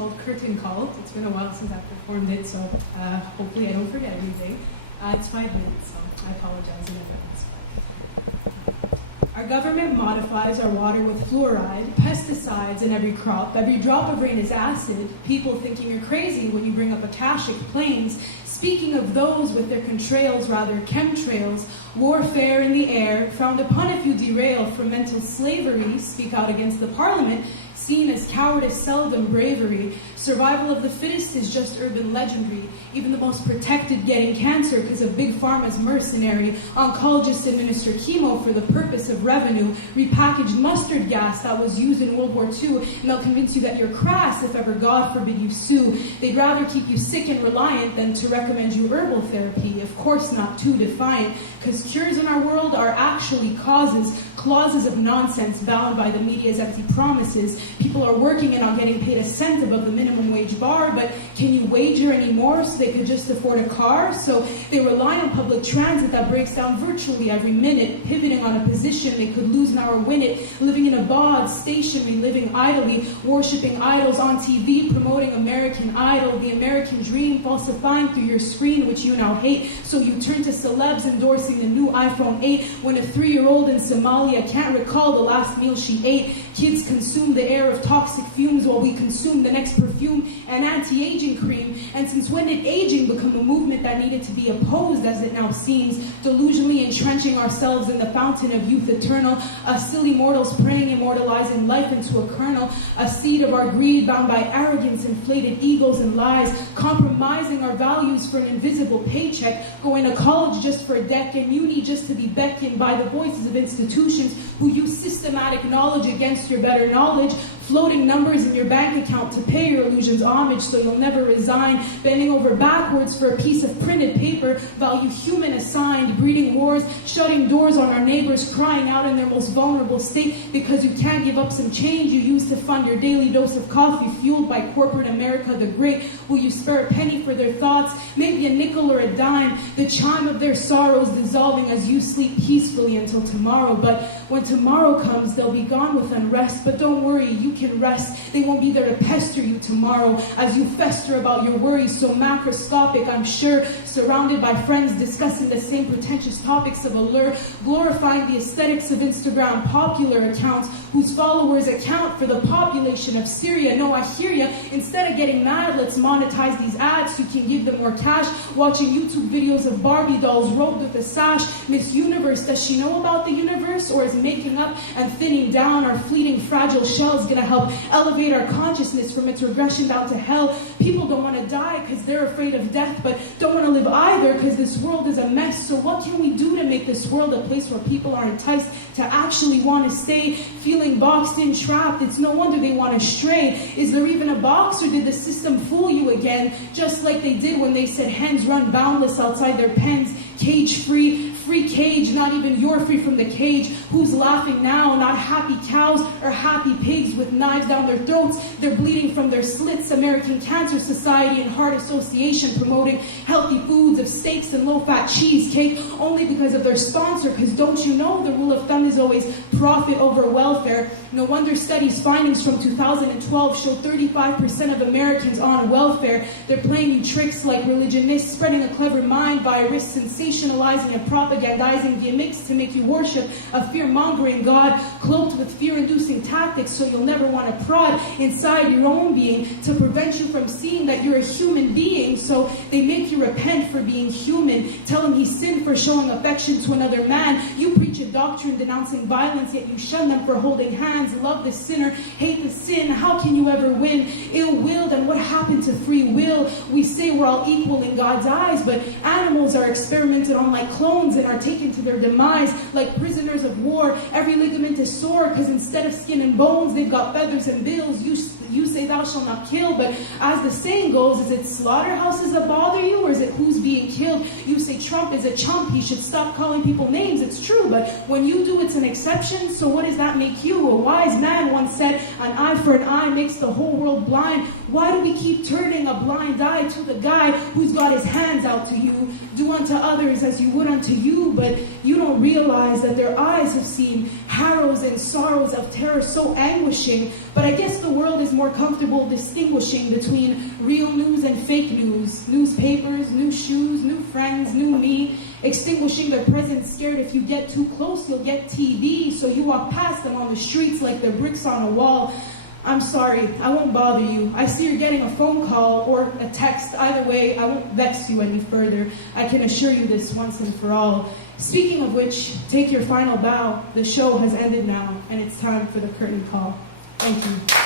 called Curtain Call. It's been a while since I've performed it, so hopefully I don't forget anything. It's 5 minutes, so I apologize in advance. Our government modifies our water with fluoride, pesticides in every crop. Every drop of rain is acid. People thinking you're crazy when you bring up Akashic planes. Speaking of those with their contrails, rather chemtrails, warfare in the air, frowned upon if you derail from mental slavery, speak out against the parliament, seen as cowardice, seldom bravery. Survival of the fittest is just urban legendary. Even the most protected getting cancer because of big pharma's mercenary. Oncologists administer chemo for the purpose of revenue. Repackaged mustard gas that was used in World War II, and they'll convince you that you're crass if ever, God forbid, you sue. They'd rather keep you sick and reliant than to recommend you herbal therapy. Of course not too defiant, because cures in our world are actually causes, clauses of nonsense bound by the media's empty promises. People are working and not getting paid a cent above the minimum wage bar, but can you wager anymore so they could just afford a car? So they rely on public transit that breaks down virtually every minute, pivoting on a position they could lose now or win it, living in a bod, stationary, living idly, worshipping idols on TV, promoting American Idol, the American dream, falsifying through your screen, which you now hate. So you turn to celebs endorsing the new iPhone 8 when a 3-year-old in Somalia can't recall the last meal she ate. Kids consume the air of toxic fumes while we consume the next perfume and anti-aging cream. And since when did aging become a movement that needed to be opposed, as it now seems, delusionally entrenching ourselves in the fountain of youth eternal, us silly mortals praying, immortalizing life into a kernel, a seed of our greed bound by arrogance, inflated egos and lies, compromising our values for an invisible paycheck, going to college just for a deck and uni just to be beckoned by the voices of institutions who use systematic knowledge against your better knowledge, floating numbers in your bank account to pay your illusions homage so you'll never resign, bending over backwards for a piece of printed paper, value human assigned, breeding wars, shutting doors on our neighbors, crying out in their most vulnerable state because you can't give up some change you use to fund your daily dose of coffee fueled by corporate America the Great. Will you spare a penny for their thoughts, maybe a nickel or a dime, the chime of their sorrows dissolving as you sleep peacefully until tomorrow. But when tomorrow comes, they'll be gone with unrest, but don't worry, you can rest. They won't be there to pester you tomorrow as you fester about your worries so macroscopic, I'm sure, surrounded by friends discussing the same pretentious topics of allure, glorifying the aesthetics of Instagram popular accounts whose followers account for the population of Syria. No, I hear ya. Instead of getting mad, let's monetize these ads so you can give them more cash, watching YouTube videos of Barbie dolls robed with a sash. Miss Universe, does she know about the universe, or is making up and thinning down our fleeting fragile shells gonna help elevate our consciousness from its regression down to hell? People don't want to die because they're afraid of death, but don't want to live either because this world is a mess. So what can we do to make this world a place where people are enticed to actually want to stay, feeling boxed in, trapped? It's no wonder they want to stray. Is there even a box, or did the system fool you again, just like they did when they said hens run boundless outside their pens, cage free, free cage, not even you're free from the cage. Who's laughing now? Not happy cows or happy pigs with knives down their throats. They're bleeding from their slits. American Cancer Society and Heart Association promoting healthy foods of steaks and low-fat cheesecake only because of their sponsor, because don't you know the rule of thumb is always profit over welfare? No wonder studies findings from 2012 show 35% of Americans on welfare. They're playing you tricks like religionists, spreading a clever mind virus, sensationalizing and propagandizing gimmicks to make you worship a fear-mongering God cloaked with fear-inducing tactics so you'll never want to prod inside your own being to prevent you from seeing that you're a human being. So they make you repent for being human, tell him he sinned for showing affection to another man. You preach a doctrine denouncing violence, yet you shun them for holding hands. Love the sinner, hate the sin. How can you ever win? Ill-willed, and what happened to free will? We say we're all equal in God's eyes, but animals are experimented on like clones and are taken to their demise like prisoners of war. Every ligament is sore because instead of skin and bones, they've got feathers and bills. You say thou shalt not kill, but as the saying goes, is it slaughterhouses that bother you, or is it who's being killed? You say Trump is a chump, he should stop calling people names. It's true, but when you do, it's an exception. So what does that make you? A wise man once said, an eye for an eye makes the whole world blind. Why do we keep turning a blind eye to the guy who's got his hands out to you? Do unto others as you would unto you, but you don't realize that their eyes have seen harrows and sorrows of terror so anguishing, but I guess the world is more comfortable distinguishing between real news and fake news. Newspapers, new shoes, new friends, new me, extinguishing their presence, scared if you get too close you'll get TB, so you walk past them on the streets like they're bricks on a wall. I'm sorry, I won't bother you. I see you're getting a phone call or a text. Either way, I won't vex you any further. I can assure you this once and for all. Speaking of which, take your final bow. The show has ended now, and it's time for the curtain call. Thank you.